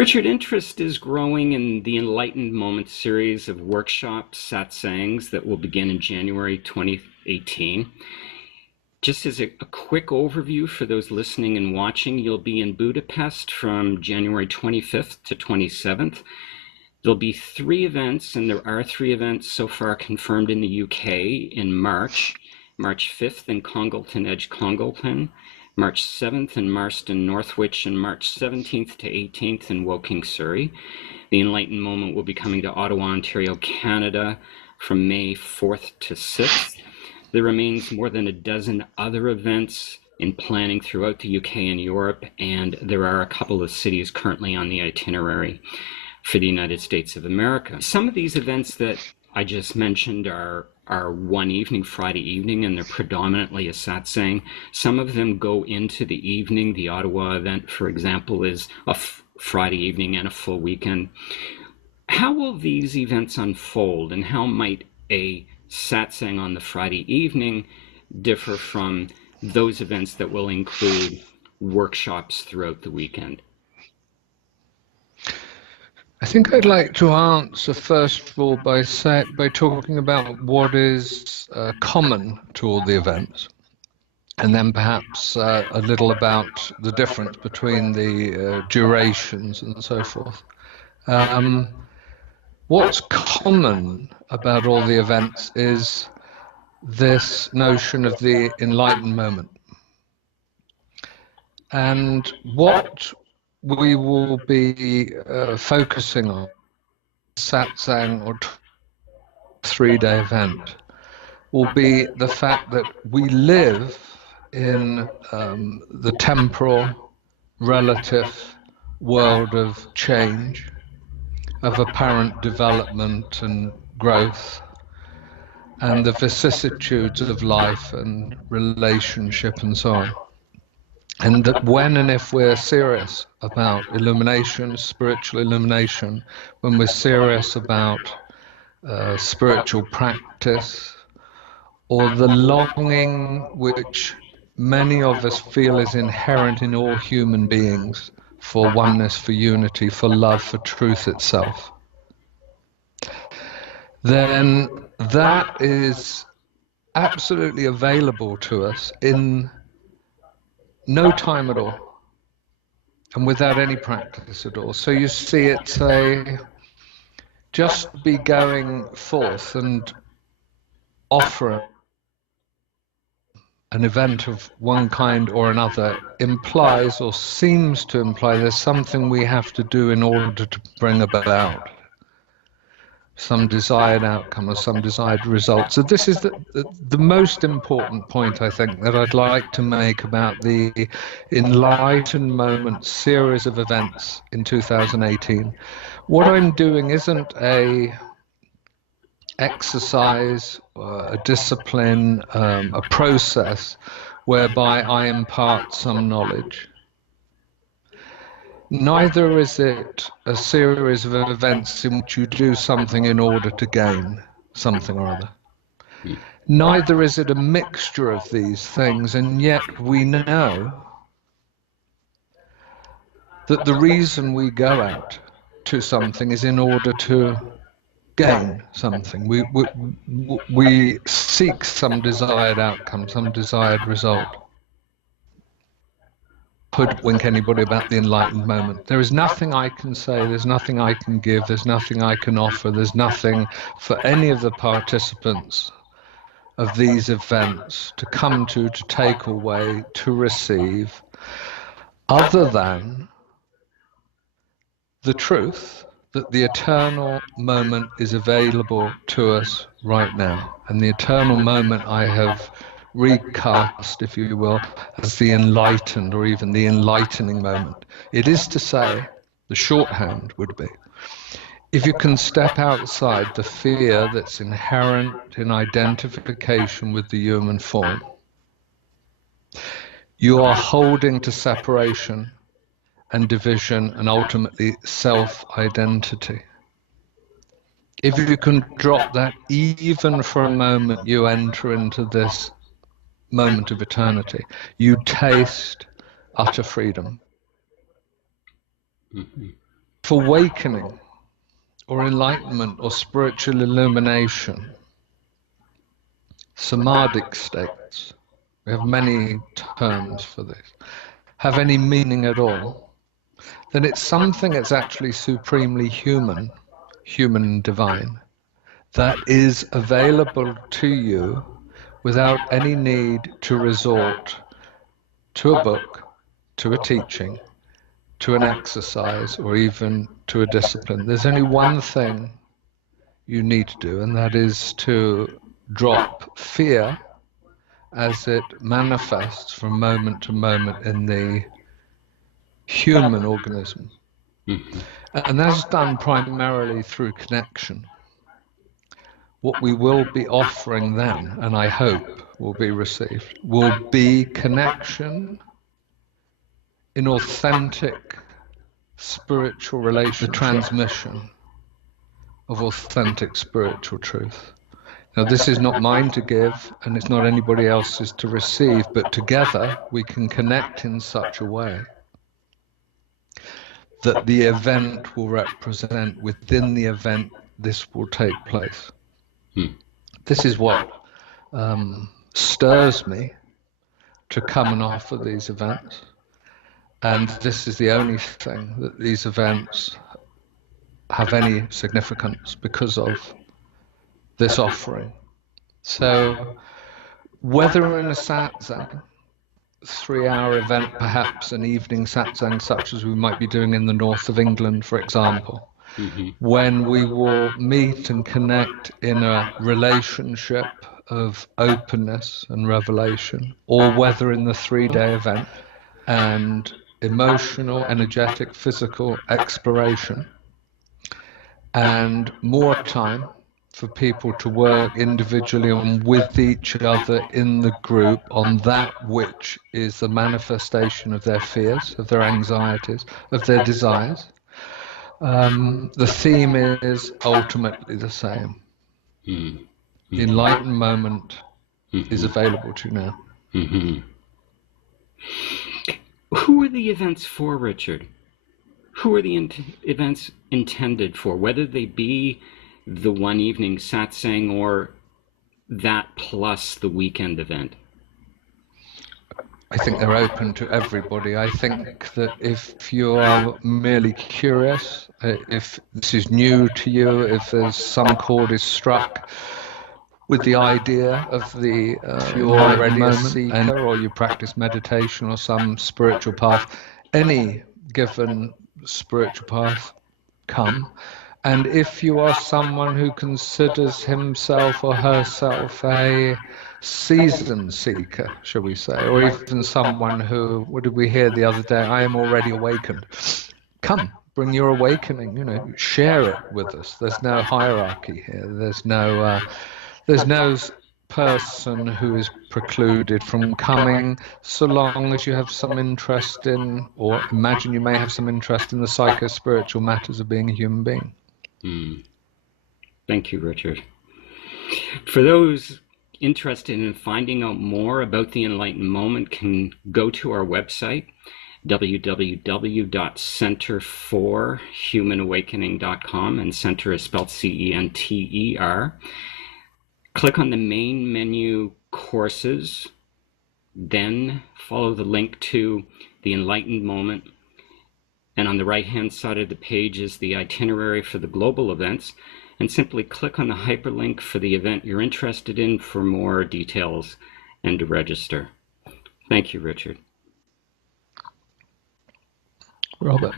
Richard, interest is growing in the Enlightened Moment series of workshops, satsangs that will begin in January 2018. Just as a quick overview for those listening and watching, you'll be in Budapest from January 25th to 27th. There'll be 3 events, and there are 3 events so far confirmed in the UK in March 5th in Congleton, Edge Congleton, March 7th in Marston, Northwich, and March 17th to 18th in Woking, Surrey. The Enlightened Moment will be coming to Ottawa, Ontario, Canada from May 4th to 6th. There remains more than a dozen other events in planning throughout the UK and Europe, and there are a couple of cities currently on the itinerary for the United States of America. Some of these events that I just mentioned are one evening, Friday evening, and they're predominantly a satsang. Some of them go into the evening. The Ottawa event, for example, is a Friday evening and a full weekend. How will these events unfold, and how might a satsang on the Friday evening differ from those events that will include workshops throughout the weekend? I think I'd like to answer first of all by talking about what is common to all the events, and then perhaps a little about the difference between the durations and so forth. What's common about all the events is this notion of the enlightened moment. And what we will be focusing on, satsang or 3-day event, will be the fact that we live in the temporal, relative world of change, of apparent development and growth, and the vicissitudes of life and relationship and so on. And that when and if we're serious about illumination, spiritual illumination, when we're serious about spiritual practice, or the longing which many of us feel is inherent in all human beings for oneness, for unity, for love, for truth itself, then that is absolutely available to us in no time at all, and without any practice at all. So you see, it's just be going forth and offering an event of one kind or another implies or seems to imply there's something we have to do in order to bring about some desired outcome or some desired result. So this is the most important point, I think, that I'd like to make about the Enlightened Moment series of events in 2018. What I'm doing isn't a exercise, a discipline, a process whereby I impart some knowledge. Neither is it a series of events in which you do something in order to gain something or other. Neither is it a mixture of these things, and yet we know that the reason we go out to something is in order to gain something. We seek some desired outcome, some desired result. Hoodwink anybody about the enlightened moment. There is nothing I can say, there's nothing I can give, there's nothing I can offer, there's nothing for any of the participants of these events to come to take away, to receive, other than the truth that the eternal moment is available to us right now. And the eternal moment I have recast, if you will, as the enlightened or even the enlightening moment. It is to say, the shorthand would be, if you can step outside the fear that's inherent in identification with the human form, you are holding to separation and division and ultimately self-identity. If you can drop that even for a moment, you enter into this moment of eternity. You taste utter freedom. Mm-hmm. for awakening or enlightenment or spiritual illumination, samadhic states, we have many terms for this, have any meaning at all, then it's something that's actually supremely human, human and divine, that is available to you without any need to resort to a book, to a teaching, to an exercise, or even to a discipline. There's only one thing you need to do, and that is to drop fear as it manifests from moment to moment in the human organism. Mm-hmm. And that's done primarily through connection. What we will be offering then, and I hope will be received, will be connection in authentic spiritual relationship, the transmission of authentic spiritual truth. Now, this is not mine to give, and it's not anybody else's to receive, but together we can connect in such a way that the event will represent, within the event, this will take place. This is what stirs me to come and offer these events. And this is the only thing that these events have any significance because of this offering. So whether in a satsang, 3-hour event, perhaps an evening satsang such as we might be doing in the north of England, for example, when we will meet and connect in a relationship of openness and revelation, or whether in the 3-day event and emotional, energetic, physical exploration, and more time for people to work individually and with each other in the group on that which is the manifestation of their fears, of their anxieties, of their desires. The theme is ultimately the same. The enlightened moment is available to you now. Who are the events for, Richard? Who are the events intended for, whether they be the one evening satsang or that plus the weekend event? I think they're open to everybody. I think that if you are merely curious, if this is new to you, if there's some chord is struck with the idea of the if you're already a seeker or you practice meditation or some spiritual path, any given spiritual path, come. And if you are someone who considers himself or herself a seasoned seeker, shall we say, or even someone who, what did we hear the other day, I am already awakened. Come, bring your awakening, share it with us. There's no hierarchy here. There's no person who is precluded from coming, so long as you have some interest in, or imagine you may have some interest in, the psycho-spiritual matters of being a human being. Thank you, Richard. For those interested in finding out more about the Enlightened Moment, can go to our website, www.centerforhumanawakening.com, and center is spelled CENTER. Click on the main menu, courses, then follow the link to the Enlightened Moment, and on the right-hand side of the page is the itinerary for the global events, and simply click on the hyperlink for the event you're interested in for more details and to register. Thank you, Richard. Robert.